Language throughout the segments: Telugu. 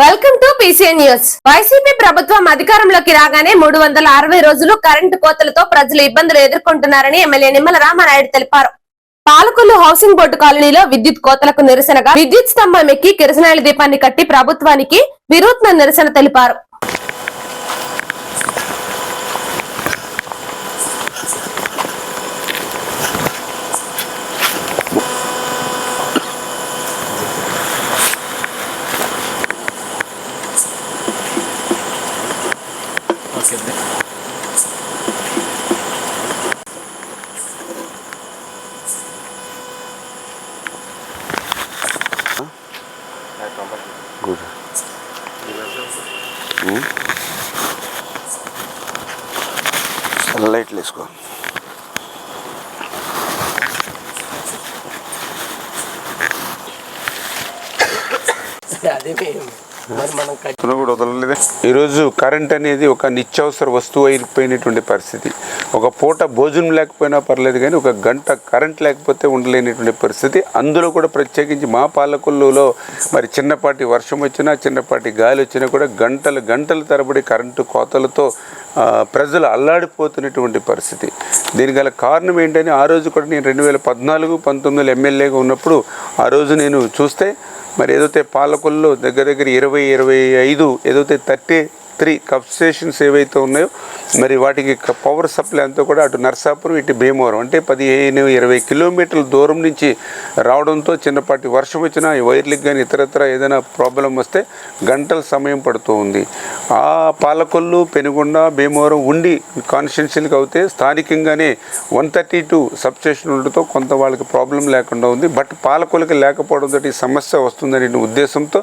Welcome to PCN news. YCP ప్రభుత్వం అధికారంలోకి రాగానే 360 రోజులు కరెంటు కోతలతో ప్రజలు ఇబ్బందులు ఎదుర్కొంటున్నారని ఎమ్మెల్యే నిమ్మల రామానాయుడు తెలిపారు. పాలకొల్లు హౌసింగ్ బోర్డు కాలనీలో విద్యుత్ కోతలకు నిరసనగా విద్యుత్ స్తంభం ఎక్కి కిరసనాయిల దీపాన్ని కట్టి ప్రభుత్వానికి వినూత్న నిరసన తెలిపారు. Good. Light, let's go. కూడా వదలలేదే. ఈరోజు కరెంట్ అనేది ఒక నిత్యావసర వస్తువు అయిపోయినటువంటి పరిస్థితి. ఒక పూట భోజనం లేకపోయినా పర్లేదు, కానీ ఒక గంట కరెంట్ లేకపోతే ఉండలేనటువంటి పరిస్థితి. అందులో కూడా ప్రత్యేకించి మా పాలకొల్లులో మరి చిన్నపాటి వర్షం వచ్చినా, చిన్నపాటి గాలి వచ్చినా కూడా గంటల తరబడి కరెంటు కోతలతో ప్రజలు అల్లాడిపోతున్నటువంటి పరిస్థితి. దీనికి గల కారణం ఏంటని ఆ రోజు కూడా నేను 2014-19 ఎమ్మెల్యేగా ఉన్నప్పుడు ఆ రోజు నేను చూస్తే మరి ఏదైతే పాలకొల్లులో దగ్గర 20-25 ఏదైతే 33 కప్ స్టేషన్స్ ఏవైతే ఉన్నాయో మరి వాటికి పవర్ సప్లై అంతా కూడా అటు నర్సాపురం ఇటు భీమవరం అంటే 15-20 కిలోమీటర్ల దూరం నుంచి రావడంతో చిన్నపాటి వర్షం వచ్చినా వైర్లకు కానీ ఇతరత్ర ఏదైనా ప్రాబ్లం వస్తే గంటల సమయం పడుతూ ఉంది. ఆ పాలకొల్లు, పెనుగొండ, భీమవరం ఉండి కాన్స్టిట్యున్సీలకు అయితే స్థానికంగానే 132 సబ్ స్టేషన్ ఉండటంతో కొంత వాళ్ళకి ప్రాబ్లం లేకుండా ఉంది. బట్ పాలకొల్లుకి లేకపోవడంతో ఈ సమస్య వస్తుందనే ఉద్దేశంతో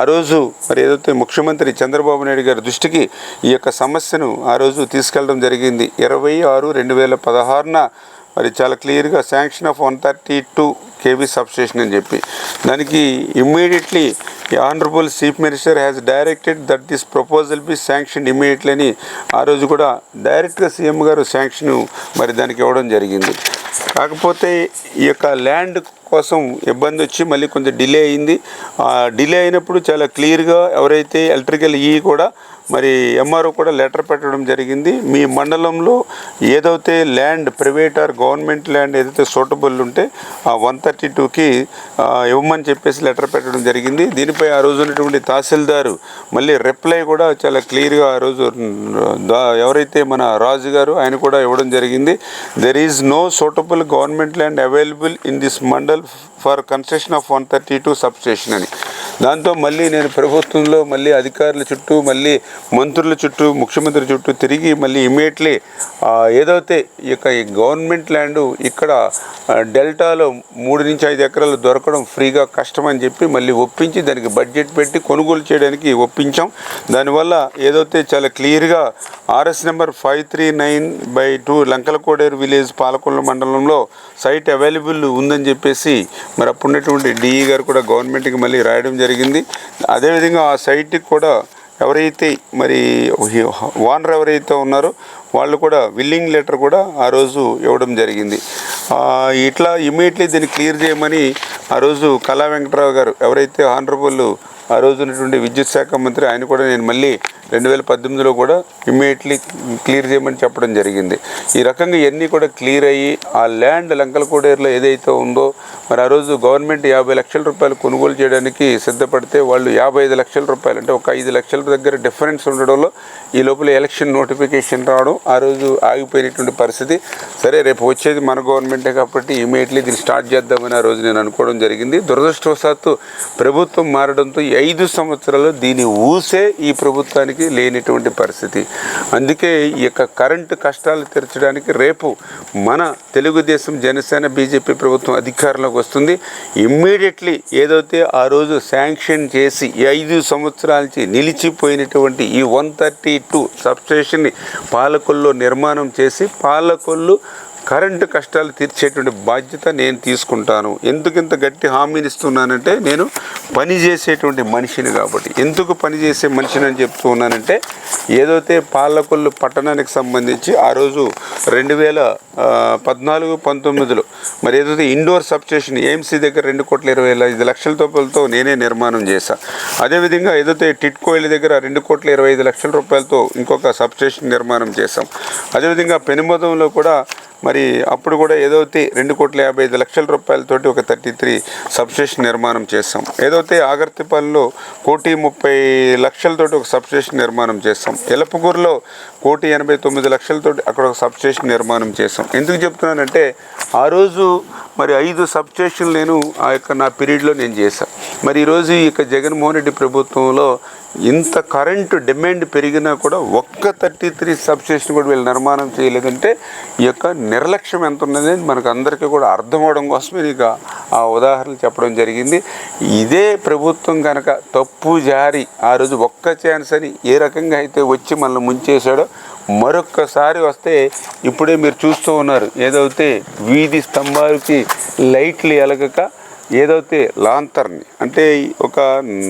ఆ రోజు మరి ఏదైతే ముఖ్యమంత్రి చంద్రబాబు నాయుడు గారి దృష్టికి ఈ యొక్క సమస్యను ఆ రోజు తీసుకెళ్ళడం జరిగింది. 26/2016 మరి చాలా క్లియర్గా శాంక్షన్ ఆఫ్ 132 kV సబ్స్టేషన్ అని చెప్పి దానికి immediately honourable chief minister has directed that this proposal be sanction immediately అని ఆ రోజు కూడా డైరెక్ట్గా సీఎం గారు శాంక్షన్ మరి దానికి ఇవ్వడం జరిగింది. కాకపోతే ఈ యొక్క ల్యాండ్ కోసం ఇబ్బంది వచ్చి మళ్ళీ కొంచెం డిలే అయింది. డిలే అయినప్పుడు చాలా క్లియర్గా ఎవరైతే ఎలక్ట్రికల్ కూడా మరి ఎంఆర్ఓ కూడా లెటర్ పెట్టడం జరిగింది. మీ మండలంలో ఏదైతే land private or government land ఏదైతే సూటబుల్ ఉంటే ఆ 132కి ఇవ్వమని చెప్పేసి లెటర్ పెట్టడం జరిగింది. దీనిపై ఆ రోజు ఉన్నటువంటి తహసీల్దారు మళ్ళీ రిప్లై కూడా చాలా క్లియర్గా ఆ రోజు ఎవరైతే మన రాజు గారు ఆయన కూడా ఇవ్వడం జరిగింది. There is no suitable government land available in this mandal for construction of 132 substation అని. దాంతో మళ్ళీ నేను ప్రభుత్వంలో మళ్ళీ అధికారుల చుట్టూ, మళ్ళీ మంత్రుల చుట్టూ, ముఖ్యమంత్రి చుట్టూ తిరిగి మళ్ళీ ఇమ్మీడియట్లీ ఏదైతే ఈ గవర్నమెంట్ ల్యాండ్ ఇక్కడ డెల్టాలో 3-5 ఎకరాలు దొరకడం ఫ్రీగా కష్టం అని చెప్పి మళ్ళీ ఒప్పించి దానికి బడ్జెట్ పెట్టి కొనుగోలు చేయడానికి ఒప్పించాం. దానివల్ల ఏదైతే చాలా క్లియర్గా RS number 539/2 Lankalakoderu village Palakollu మండలంలో సైట్ అవైలబుల్ ఉందని చెప్పేసి మరి అప్పుడున్నటువంటి డిఈ గారు కూడా గవర్నమెంట్కి మళ్ళీ రాయడం జరిగింది. అదేవిధంగా ఆ సైట్కి కూడా ఎవరైతే మరి ఓనర్ ఎవరైతే ఉన్నారో వాళ్ళు కూడా విల్లింగ్ లెటర్ కూడా ఆ రోజు ఇవ్వడం జరిగింది. ఇట్లా ఇమ్మీడియట్లీ దీన్ని క్లియర్ చేయమని ఆ రోజు కళా వెంకటరావు గారు ఎవరైతే ఆనరబుల్ ఆ రోజు ఉన్నటువంటి విద్యుత్ శాఖ మంత్రి ఆయన కూడా నేను మళ్ళీ 2018లో కూడా ఇమ్మీడియట్లీ క్లియర్ చేయమని చెప్పడం జరిగింది. ఈ రకంగా ఇవన్నీ కూడా క్లియర్ అయ్యి ఆ ల్యాండ్ లంకలకోడేరులో ఏదైతే ఉందో మరి ఆ రోజు గవర్నమెంట్ 50 లక్షల రూపాయలు కొనుగోలు చేయడానికి సిద్ధపడితే వాళ్ళు 55 లక్షల రూపాయలు అంటే ఒక 5 లక్షల దగ్గర డిఫరెన్స్ ఉండడంలో ఈ లోపల ఎలక్షన్ నోటిఫికేషన్ రావడం ఆ రోజు ఆగిపోయినటువంటి పరిస్థితి. సరే రేపు వచ్చేది మన గవర్నమెంటే కాబట్టి ఇమ్మీడియట్లీ దీన్ని స్టార్ట్ చేద్దామని ఆ రోజు నేను అనుకోవడం జరిగింది. దురదృష్టవశాత్తు ప్రభుత్వం మారడంతో ఈ 5 సంవత్సరాలు దీని ఊసే ఈ ప్రభుత్వానికి లేనిటువంటి పరిస్థితి. అందుకే ఈ యొక్క కరెంటు కష్టాలు తీర్చడానికి రేపు మన తెలుగుదేశం, జనసేన, బీజేపీ ప్రభుత్వం అధికారంలోకి వస్తుంది. ఇమ్మీడియట్లీ ఏదైతే ఆ రోజు శాంక్షన్ చేసి 5 సంవత్సరాల నుంచి నిలిచిపోయినటువంటి ఈ 132 సబ్స్టేషన్ని పాలకొల్లులో నిర్మాణం చేసి పాలకొల్లు కరెంటు కష్టాలు తీర్చేటువంటి బాధ్యత నేను తీసుకుంటాను. ఎందుకు ఇంత గట్టి హామీని ఇస్తున్నానంటే నేను పని చేసేటువంటి మనిషిని కాబట్టి. ఎందుకు పని చేసే మనిషిని అని చెప్తూ ఉన్నానంటే ఏదైతే పాలకొల్లు పట్టణానికి సంబంధించి ఆ రోజు 2014-19లో మరి ఏదైతే ఇండోర్ సబ్స్టేషన్ ఏఎంసీ దగ్గర 2,25,00,000 నేనే నిర్మాణం చేశాను. అదేవిధంగా ఏదైతే టిట్కోయిల దగ్గర 2,25,00,000 ఇంకొక సబ్స్టేషన్ నిర్మాణం చేశాం. అదేవిధంగా పెనుమదంలో కూడా మరి అప్పుడు కూడా ఏదైతే 2,55,00,000 ఒక 33 సబ్స్టేషన్ నిర్మాణం చేస్తాం. ఏదైతే ఆగర్తిపల్లిలో 1,30,00,000 ఒక సబ్స్టేషన్ నిర్మాణం చేస్తాం. ఎలపకూరులో 1,89,00,000 అక్కడ ఒక సబ్స్టేషన్ నిర్మాణం చేస్తాం. ఎందుకు చెప్తున్నానంటే ఆ రోజు మరి 5 సబ్స్టేషన్లు నేను ఆ యొక్క నా పీరియడ్లో నేను చేశాను. మరి ఈరోజు ఈ యొక్క జగన్మోహన్ రెడ్డి ప్రభుత్వంలో ఇంత కరెంటు డిమాండ్ పెరిగినా కూడా ఒక్క 33 సబ్స్టేషన్ కూడా వీళ్ళు నిర్మాణం చేయలేదంటే ఈ యొక్క నిర్లక్ష్యం ఎంత ఉన్నది మనకు అందరికీ కూడా అర్థం అవడం కోసమే నీకు ఆ ఉదాహరణలు చెప్పడం జరిగింది. ఇదే ప్రభుత్వం కనుక తప్పు జారి ఆ రోజు ఒక్క ఛాన్స్ అని ఏ రకంగా అయితే వచ్చి మనల్ని ముంచేశాడో మరొక్కసారి వస్తే ఇప్పుడే మీరు చూస్తూ ఉన్నారు ఏదైతే వీధి స్తంభాలకి లైట్లు ఎలగక ఏదైతే లాంతర్ని అంటే ఒక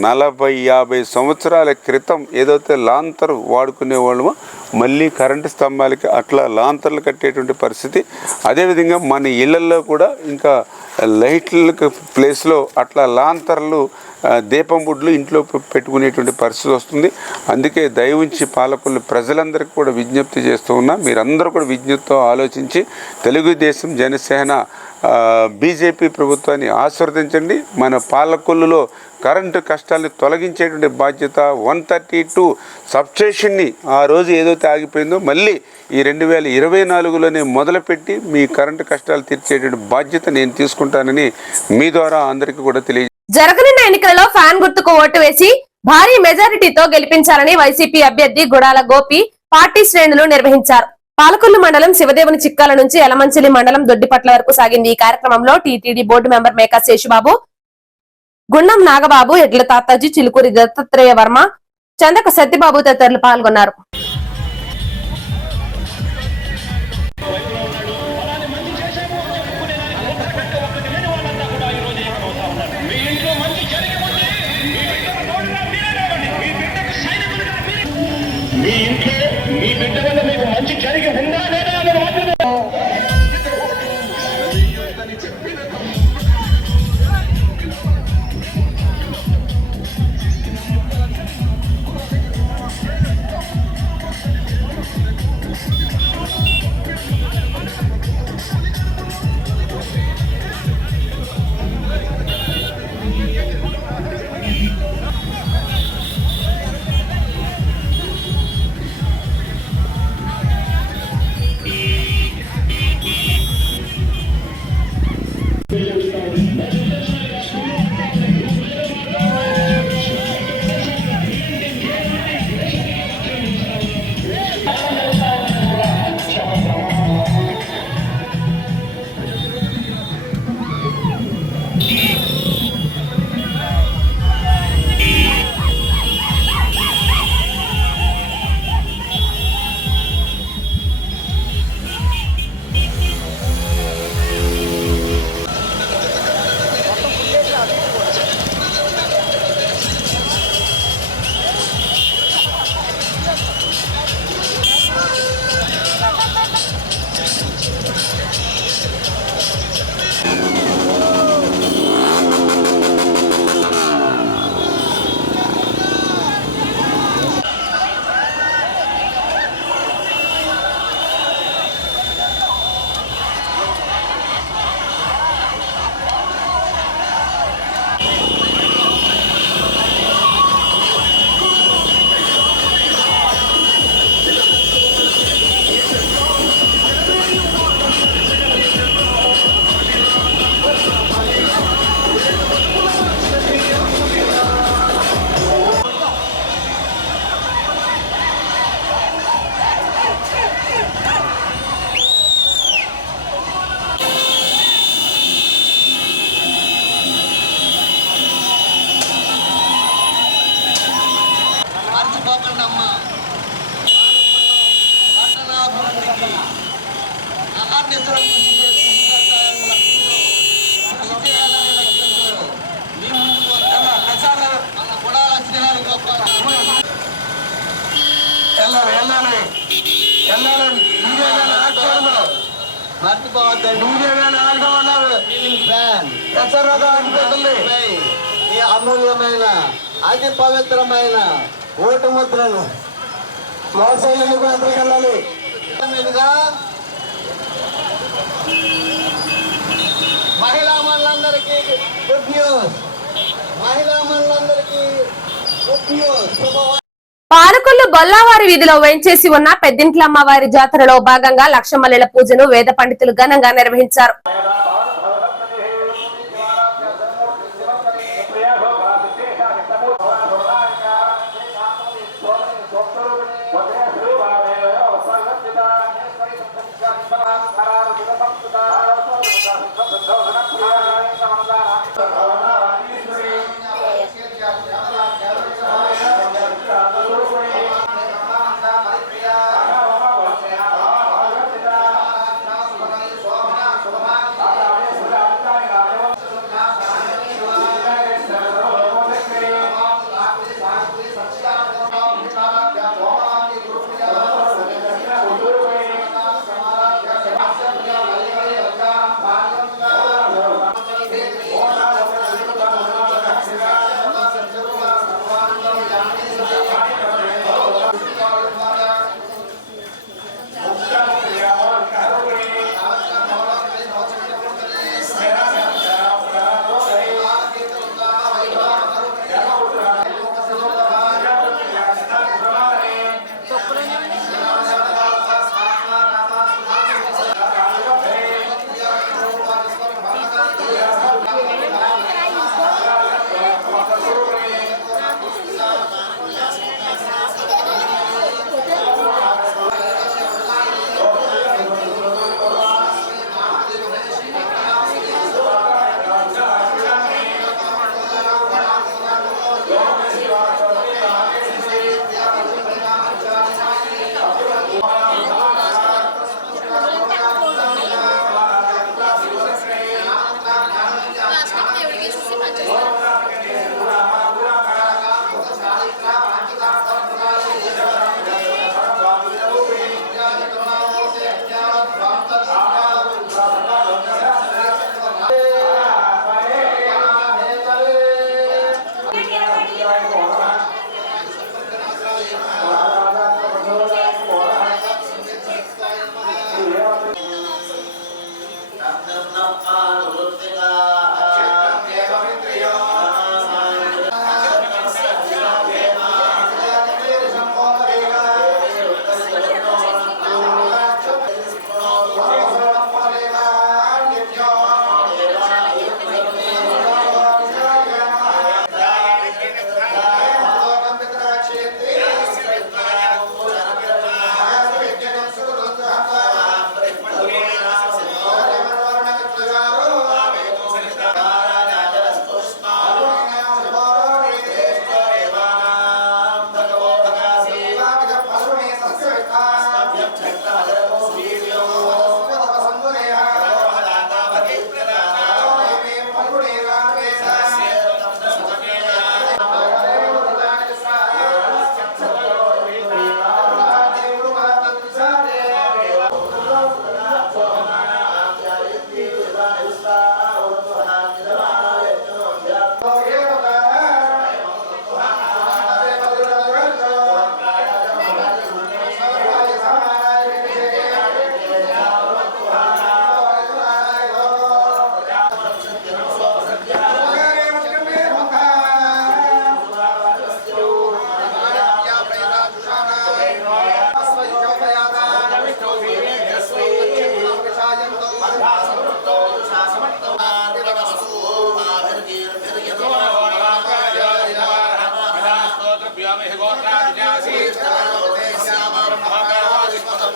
40-50 సంవత్సరాల క్రితం ఏదైతే లాంతర్ వాడుకునే వాళ్ళమో మళ్ళీ కరెంటు స్తంభాలకి అట్లా లాంతర్లు కట్టేటువంటి పరిస్థితి. అదేవిధంగా మన ఇళ్లల్లో కూడా ఇంకా లైట్లకు ప్లేస్లో అట్లా లాంతర్లు దీపం బుడ్లు ఇంట్లో పెట్టుకునేటువంటి పరిస్థితి వస్తుంది. అందుకే దయవుంచి పాలకొల్లు ప్రజలందరికీ కూడా విజ్ఞప్తి చేస్తూ ఉన్నా, మీరందరూ కూడా విజ్ఞప్తితో ఆలోచించి తెలుగుదేశం జనసేన బీజేపీ ప్రభుత్వాన్ని ఆశీర్వదించండి. మన పాలకొల్లులో కరెంటు కష్టాన్ని తొలగించేటువంటి బాధ్యత 132 సబ్స్టేషన్ని ఆ రోజు ఏదైతే ఆగిపోయిందో మళ్ళీ ఈ 2024లోనే మొదలుపెట్టి మీ కరెంటు కష్టాలు తీర్చేటువంటి బాధ్యత నేను తీసుకుంటానని మీ ద్వారా అందరికీ కూడా జరగనున్న ఎన్నికలలో ఫ్యాన్ గుర్తుకు ఓటు వేసి భారీ మెజారిటీతో గెలిపించాలని వైసీపీ అభ్యర్థి గుడాల గోపి పార్టీ శ్రేణులు నిర్వహించారు. పాలకొల్లు మండలం శివదేవుని చిక్కాల నుంచి యలమంచిలి మండలం దొడ్డిపట్ల వరకు సాగింది. ఈ కార్యక్రమంలో TTD board member Meka Seshubabu, గుండం నాగబాబు, ఎడ్ల తాతాజీ, చిలుకూరి దత్తాత్రేయ వర్మ, చందక సత్యబాబు తదితరులు పాల్గొన్నారు. మీ ఇంట్లో మీ బిడ్డ వల్ల మీకు మంచి జరిగి ఉందా లేదా అని మాత్రమే ఈ అమూల్యమైన అతి పవిత్రమైన ఓటు ముద్రను మోసైలకు అందరికెళ్ళాలి. మీదుగా మహిళా మనులందరికీ గుడ్ న్యూస్. మహిళా మనులందరికీ గుడ్ న్యూస్. శుభవార్త. పాలకొల్లు బొల్లావారి వీధిలో వేంచేసి ఉన్న పెద్దింట్ల అమ్మవారి జాతరలో భాగంగా లక్షమల్లెల పూజను వేద పండితులు ఘనంగా నిర్వహించారు.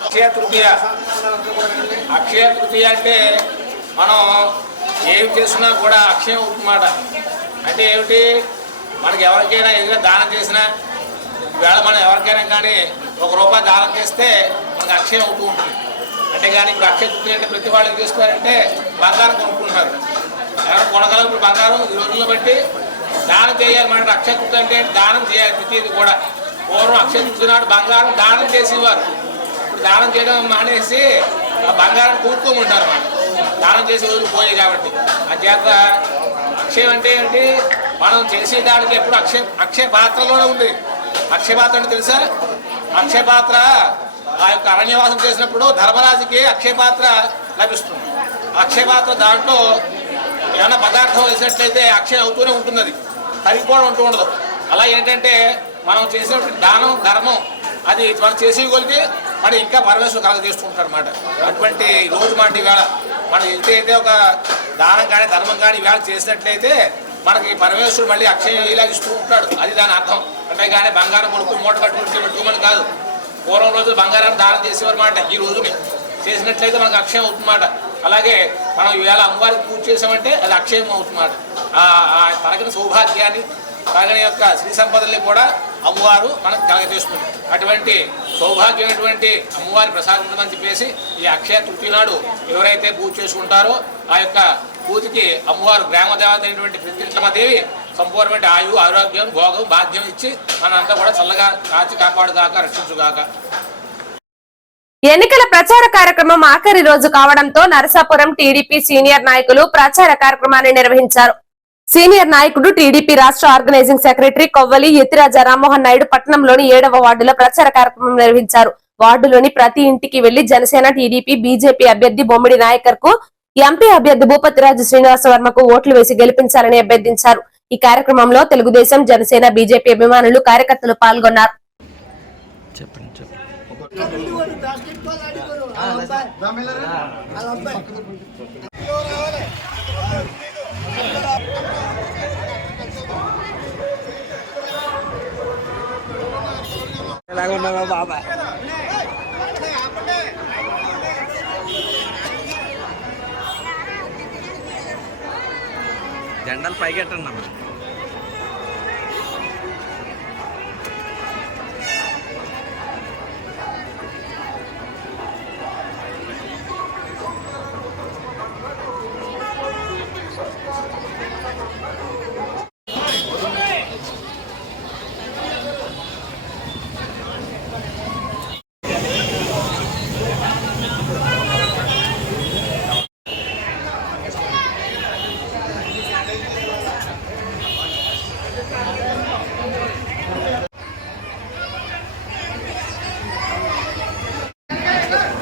అక్షయ తృతీయ. అక్షయ తృతీయ అంటే మనం ఏం చేసినా కూడా అక్షయం అవుతుందన్నమాట. అంటే ఏమిటి, మనకి ఎవరికైనా ఏదైనా దానం చేసినా, ఈవేళ మనం ఎవరికైనా కానీ ₹1 దానం చేస్తే మనకు అక్షయం అవుతూ ఉంటుంది. అంటే కానీ ఇప్పుడు అక్షయ తృతీయ అంటే ప్రతి వాళ్ళు ఏం చేస్తున్నారంటే బంగారం కొనుక్కుంటున్నారు. ఎవరు కొనగలం ఇప్పుడు బంగారం ఈ రోజుల్లో బట్టి దానం చేయాలన్నమాట. అక్షయ తృతీయ అంటే దానం చేయాలి. ప్రతిది కూడా పూర్వం అక్షయ తృతీయ నాడు బంగారం దానం చేసేవారు. ఇప్పుడు దానం చేయడం మానేసి ఆ బంగారం కూర్చోమంటారు అన్నమాట. దానం చేసే రోజులు పోయాయి కాబట్టి అంచేత అక్షయం అంటే ఏంటి, మనం చేసే దానికి ఎప్పుడు అక్షయ పాత్రలోనే ఉంది. అక్షయ పాత్ర అంటే తెలుసా? అక్షయ పాత్ర ఆ యొక్క అరణ్యవాసం చేసినప్పుడు ధర్మరాజుకి అక్షయ పాత్ర లభిస్తుంది. అక్షయ పాత్ర దాంట్లో ఏమైనా పదార్థం వేసినట్లయితే అక్షయం అవుతూనే ఉంటుంది, అది తరిగిపోవడం ఉంటూ ఉండదు. అలా ఏంటంటే మనం చేసినటువంటి దానం ధర్మం అది మనం చేసేయగలిగితే మనం ఇంకా పరమేశ్వరు కలగజేస్తుంటారు అనమాట. అటువంటి రోజు మాట ఈవేళ మనం అయితే ఒక దానం కానీ ధర్మం కానీ ఈవేళ చేసినట్లయితే మనకి పరమేశ్వరుడు మళ్ళీ అక్షయం ఇలా ఇస్తూ ఉంటాడు. అది దాని అర్థం. అంటే కానీ బంగారం కొనుక్కు మూట పెట్టుకోమని కాదు. పూర్వం రోజులు బంగారాన్ని దానం చేసేవారన్నమాట. ఈ రోజుని చేసినట్లయితే మనకు అక్షయం అవుతుందన్నమాట. అలాగే మనం ఈవేళ అమ్మవారికి పూజ చేసామంటే అది అక్షయం అవుతుందన్నమాట. తనకిన సౌభాగ్యాన్ని తనని యొక్క శ్రీ సంపదల్ని కూడా అమ్మవారు మనకు కలగజేస్తుంది. అటువంటి సౌభాగ్యమైనటువంటి అమ్మవారి ప్రసాదించమని చెప్పేసి ఈ అక్షయ తృతీయ నాడు ఎవరైతే పూజ చేసుకుంటారో ఆ యొక్క పూజకి అమ్మవారు గ్రామదేవత అయినటువంటి ప్రతిష్టమదేవి సంపూర్ణమైన ఆయు ఆరోగ్యం భోగం భాగ్యం ఇచ్చి మనంతా కూడా చల్లగా కాచి కాపాడుగాక రక్షించుగాక. ఎన్నికల ప్రచార కార్యక్రమం ఆఖరి రోజు కావడంతో నరసాపురం టీడీపీ సీనియర్ నాయకులు ప్రచార కార్యక్రమాన్ని నిర్వహించారు. సీనియర్ నాయకుడు టీడీపీ రాష్ట్ర ఆర్గనైజింగ్ సెక్రటరీ కొవ్వలి యతిరాజా రామ్మోహన్ నాయుడు పట్టణంలోని 7వ వార్డులో ప్రచార కార్యక్రమం నిర్వహించారు. వార్డులోని ప్రతి ఇంటికి వెళ్లి జనసేన, టీడీపీ, బీజేపీ అభ్యర్థి బొమ్మిడి నాయకర్ కు, ఎంపీ అభ్యర్థి భూపతిరాజు శ్రీనివాస వర్మకు ఓట్లు వేసి గెలిపించాలని అభ్యర్థించారు. ఈ కార్యక్రమంలో తెలుగుదేశం, జనసేన, బీజేపీ అభిమానులు, కార్యకర్తలు పాల్గొన్నారు. జెండాలు పైకెట్టండి.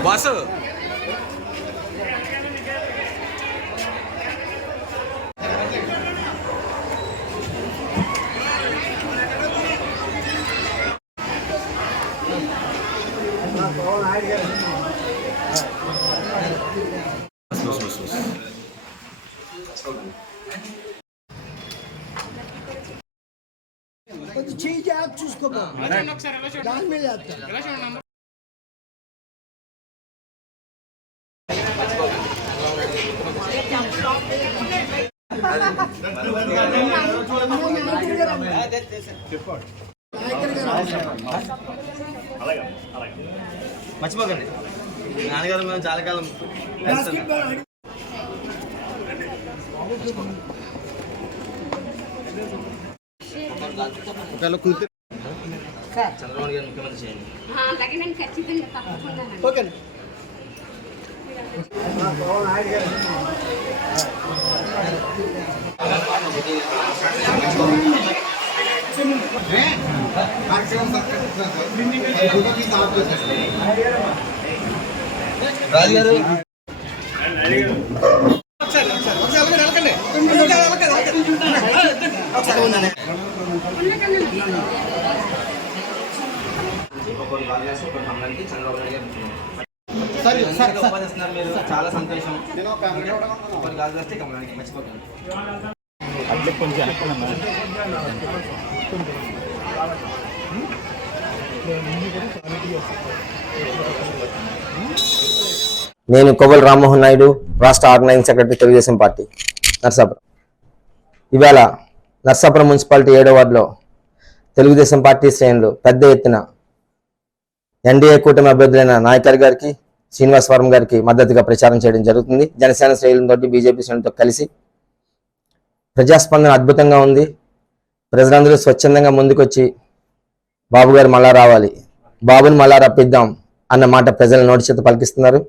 బాసు చేయి చూసుకోబో దాని మీద మర్చిపోకండి నాన్నగారు మేము చాలా కాలం చంద్రబాబు గారు ముఖ్యమంత్రి చేయండి. ఓకే రాజుగారు ఉపాధిస్తున్నారు మీరు, చాలా సంతోషం. ఒకటి కాదు వస్తే కమలానికి మర్చిపోకండి. నేను కొవ్వలి రామ్మోహన్ నాయుడు, రాష్ట్ర organising secretary, Telugu Desam party, Narsapuram. ఇవాళ నర్సాపురం మున్సిపాలిటీ 7వ వార్డులో తెలుగుదేశం పార్టీ శ్రేణులు పెద్ద ఎత్తున ఎన్డీఏ కూటమి అభ్యర్థులైన నాయకర్ గారికి, శ్రీనివాస వర్మ గారికి మద్దతుగా ప్రచారం చేయడం జరుగుతుంది. జనసేన శ్రేణులతో, బీజేపీ శ్రేణులతో కలిసి ప్రజాస్పందన అద్భుతంగా ఉంది. ప్రజలందరూ స్వచ్ఛందంగా ముందుకొచ్చి బాబు గారు మళ్ళా రావాలి, బాబుని మళ్ళా రప్పిద్దాం, అన్న మాట ప్రజల నోటి చేత పలికిస్తున్నారు.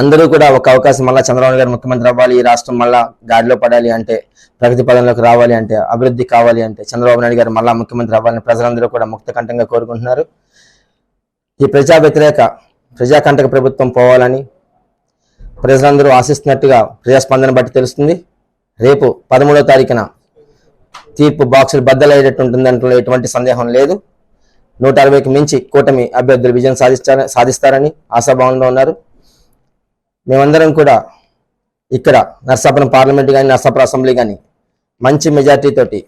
అందరూ కూడా ఒక అవకాశం, మళ్ళా చంద్రబాబు గారు ముఖ్యమంత్రి అవ్వాలి, ఈ రాష్ట్రం మళ్ళా గాడిలో పడాలి అంటే, ప్రగతి పదంలోకి రావాలి అంటే, అభివృద్ధి కావాలి అంటే చంద్రబాబు నాయుడు గారు మళ్ళా ముఖ్యమంత్రి అవ్వాలని ప్రజలందరూ కూడా ముక్తకంఠంగా కోరుకుంటున్నారు. ఈ ప్రజా వ్యతిరేక ప్రజాకంటక ప్రభుత్వం పోవాలని ప్రజలందరూ ఆశిస్తున్నట్టుగా ప్రజాస్పందన బట్టి తెలుస్తుంది. రేపు 13వ తారీఖున తీర్పు బాక్సులు బద్దలయ్యేటట్టు ఉంటుందంటే ఎటువంటి సందేహం లేదు. 160కి మించి కూటమి అభ్యర్థులు విజయం సాధిస్తారని ఆశాభావంలో ఉన్నారు. మేమందరం కూడా ఇక్కడ నర్సాపురం పార్లమెంట్ కానీ, నర్సాపురం అసెంబ్లీ కానీ మంచి మెజార్టీతోటి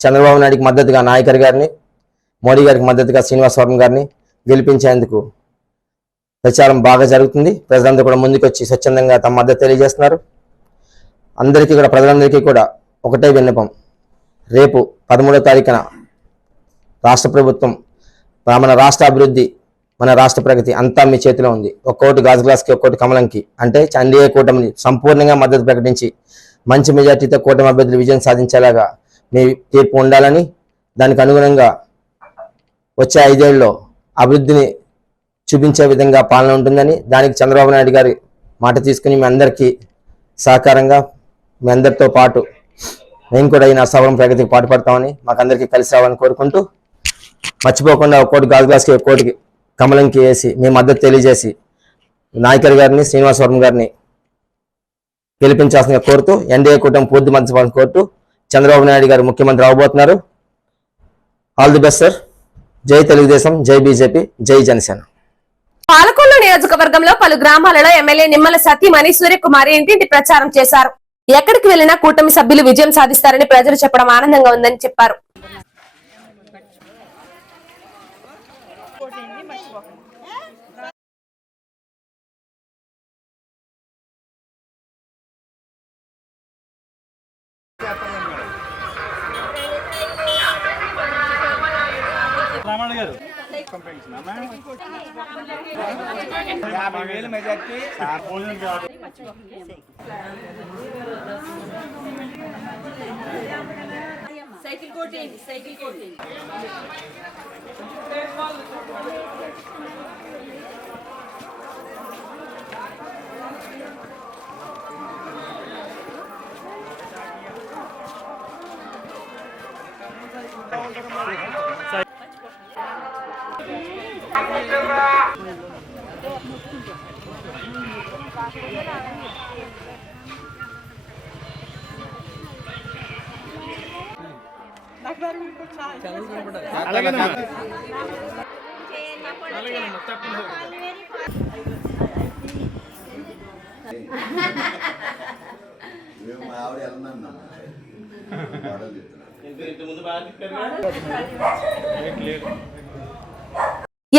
చంద్రబాబు నాయుడికి మద్దతుగా నాయకర్ గారిని, మోడీ గారికి మద్దతుగా శ్రీనివాస్ వర్మ గారిని గెలిపించేందుకు ప్రచారం బాగా జరుగుతుంది. ప్రజలందరూ కూడా ముందుకొచ్చి స్వచ్ఛందంగా తమ మద్దతు తెలియజేస్తున్నారు. అందరికీ కూడా, ప్రజలందరికీ కూడా ఒకటే విన్నపం, రేపు 13వ తారీఖున రాష్ట్ర ప్రభుత్వం, మన రాష్ట్ర అభివృద్ధి, మన రాష్ట్ర ప్రగతి అంతా మీ చేతిలో ఉంది. ఒక్కోటి గాజు గ్లాస్కి, ఒక్కోటి కమలంకి అంటే ఎన్డీఏ కూటమిని సంపూర్ణంగా మద్దతు ప్రకటించి మంచి మెజార్టీతో కూటమి అభ్యర్థులు విజయం సాధించేలాగా మీ తీర్పు ఉండాలని, దానికి అనుగుణంగా వచ్చే 5 ఏళ్లలో అభివృద్ధిని చూపించే విధంగా పాలన ఉంటుందని, దానికి చంద్రబాబు నాయుడు గారి మాట తీసుకుని మీ అందరికీ సహకారంగా, మీ అందరితో పాటు మేము కూడా ఈ నర్సాపురం ప్రగతికి పాటుపడతామని, మాకందరికీ కలిసి రావాలని కోరుకుంటూ, మర్చిపోకుండా ఒక్కోటి గాజు గ్లాస్కి, ఒక్కోటి కమలంకి వేసి మీ మద్దతు తెలియజేసి నాయకర్ గారిని, శ్రీనివాస్ వర్మ గారిని గెలిపించాల్సిందిగా కోరుతూ, ఎన్డీఏ కూటమి పూర్తి మద్దతు కోరుతూ, చంద్రబాబు నాయుడు గారు ముఖ్యమంత్రి అవబోతున్నారు. All the best sir. జై తెలుగుదేశం, జై బీజేపీ, జై జనసేన. పాలకొల్లు నియోజకవర్గంలో పలు గ్రామాలలో ఎమ్మెల్యే నిమ్మల సతీమణి సూర్యకుమారి ఇంటింటి ప్రచారం చేశారు. ఎక్కడికి వెళ్లినా కూటమి సభ్యులు విజయం సాధిస్తారని ప్రజలు చెప్పడం ఆనందంగా ఉందని చెప్పారు. సైకిల్ కొట్టేయండి, సైకిల్ కొట్టేయండి.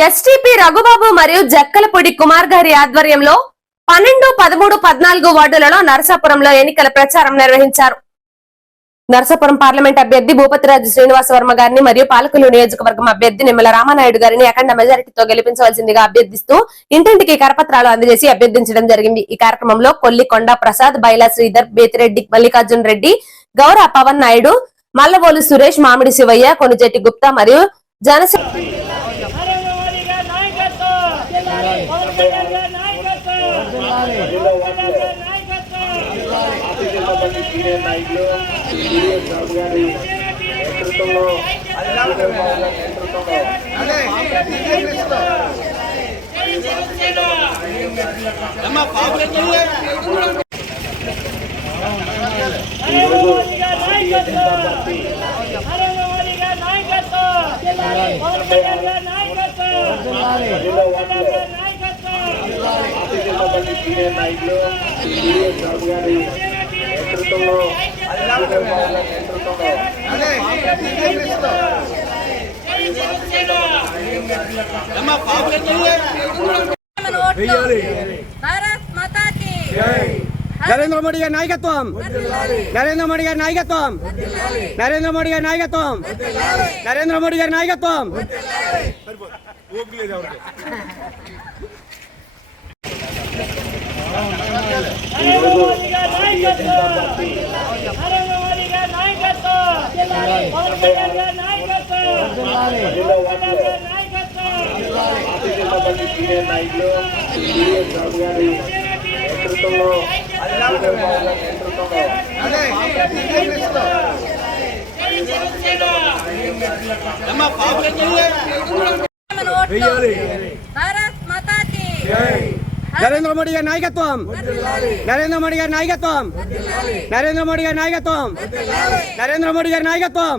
ఎస్టీపీ రఘుబాబు మరియు జక్కలపూడి కుమార్ గారి ఆధ్వర్యంలో 12, 13, 14 వార్డులలో నరసాపురంలో ఎన్నికల ప్రచారం నిర్వహించారు. నరసాపురం పార్లమెంట్ అభ్యర్థి భూపతిరాజు శ్రీనివాస వర్మ గారిని మరియు పాలకొల్లు నియోజకవర్గం అభ్యర్థి నిమ్మల రామానాయుడు గారిని అఖండ మెజారిటీతో గెలిపించవలసిందిగా అభ్యర్థిస్తూ ఇంటింటికి కరపత్రాలు అందజేసి అభ్యర్థించడం జరిగింది. ఈ కార్యక్రమంలో కొల్లికొండ ప్రసాద్, బైలా శ్రీధర్, బేతిరెడ్డి మల్లికార్జున్ రెడ్డి, గౌర పవన్ నాయుడు, మల్లవోలు సురేష్, మామిడి శివయ్య, కొనుజెట్టి గుప్తా మరియు జనసేన నరేంద్ర మోడీ గారి నాయకత్వం, నరేంద్ర మోడీ గారి నాయకత్వం, నరేంద్ర మోడీ గారి నాయకత్వం, నరేంద్ర మోడీ గారి నాయకత్వం. భారతీయ జనతా పార్టీ సీనియర్ నాయకులు బిఎస్ రావు గారి నేతృత్వంలో భారత్ మాతా కీ నరేంద్ర మోడీ గారి నాయకత్వం, నరేంద్ర మోడీ గారి నాయకత్వం, నరేంద్ర మోడీ గారి నాయకత్వం, నరేంద్ర మోడీ గారి నాయకత్వం.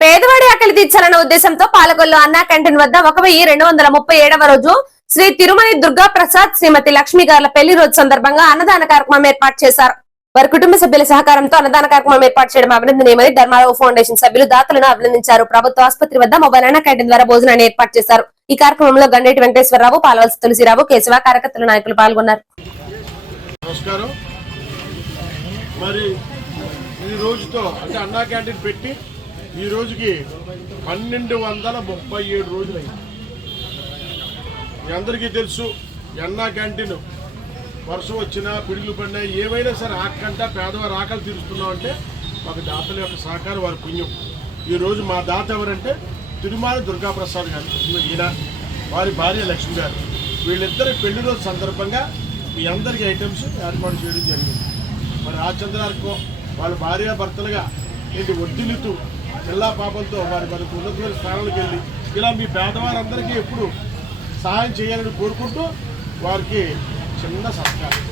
పేదవాడి ఆకలి తీర్చాలన్న ఉద్దేశంతో పాలకొల్లు అన్నా క్యాంటీన్ వద్ద 1237వ రోజు శ్రీ తిరుమల దుర్గా ప్రసాద్ శ్రీమతి లక్ష్మి గారుల పెళ్లి రోజు సందర్భంగా అన్నదాన కార్యక్రమం ఏర్పాటు చేశారు. వారి కుటుంబ సభ్యుల సహకారంతో అన్నదాన కార్యక్రమం ఏర్పాటు చేయడం అభినందనీయమని ధర్మారావు ఫౌండేషన్ సభ్యులు దాతలను అభినందించారు. ప్రభుత్వ ఆసుపత్రి వద్ద మొబైల్ అన్నా క్యాంటీన్ ద్వారా భోజనాన్ని ఏర్పాటు చేశారు. ఈ కార్యక్రమంలో గండేటి వెంకటేశ్వరరావు, పాలవలసి తులసిరావు, కేశవ, కార్యకర్తల నాయకులు పాల్గొన్నారు. నమస్కారం. మరి ఈ రోజుతో అంటే అన్నా క్యాంటీన్ పెట్టి ఈ రోజుకి 1237 రోజులైంది. మీ అందరికీ తెలుసు అన్నా క్యాంటీన్ వర్షం వచ్చినా పిడుగులు పడినా ఏమైనా సరే ఆకంట పేదవారి ఆకలి తీరుస్తున్నాం అంటే మాకు దాతల యొక్క సహకారం, వారి పుణ్యం. ఈరోజు మా దాత ఎవరంటే తిరుమల దుర్గాప్రసాద్ గారు, ఈయన వారి భార్య లక్ష్మి గారు. వీళ్ళిద్దరి పెళ్లి రోజు సందర్భంగా మీ అందరికీ ఐటమ్స్ ఏర్పాటు చేయడం జరిగింది. మరి ఆ చంద్రార్కో వాళ్ళ భార్యాభర్తలుగా ఏంటి వర్ధిల్లుతూ పిల్లా పాపంతో వారి ఉన్నతమైన స్థానాలకు వెళ్ళి ఇలా మీ పేదవారందరికీ ఎప్పుడు సహాయం చేయాలని కోరుకుంటూ వారికి చిన్న సత్కారం.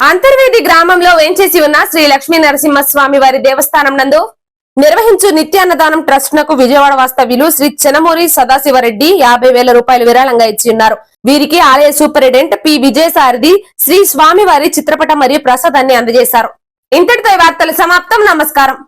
అంతర్వేది గ్రామంలో వేంచేసి ఉన్న శ్రీ లక్ష్మీ నరసింహస్వామి వారి దేవస్థానం నందు నిర్వహించు నిత్యాన్నదానం ట్రస్ట్ నకు విజయవాడ వాస్తవ్యులు శ్రీ చెనమూరి సదాశివరెడ్డి 50,000 రూపాయలు విరాళంగా ఇచ్చి ఉన్నారు. వీరికి ఆలయ సూపరింటెండెంట్ పి విజయసారథి శ్రీ స్వామివారి చిత్రపటం మరియు ప్రసాదాన్ని అందజేశారు. ఇంతటితో ఈ వార్తలు సమాప్తం. నమస్కారం.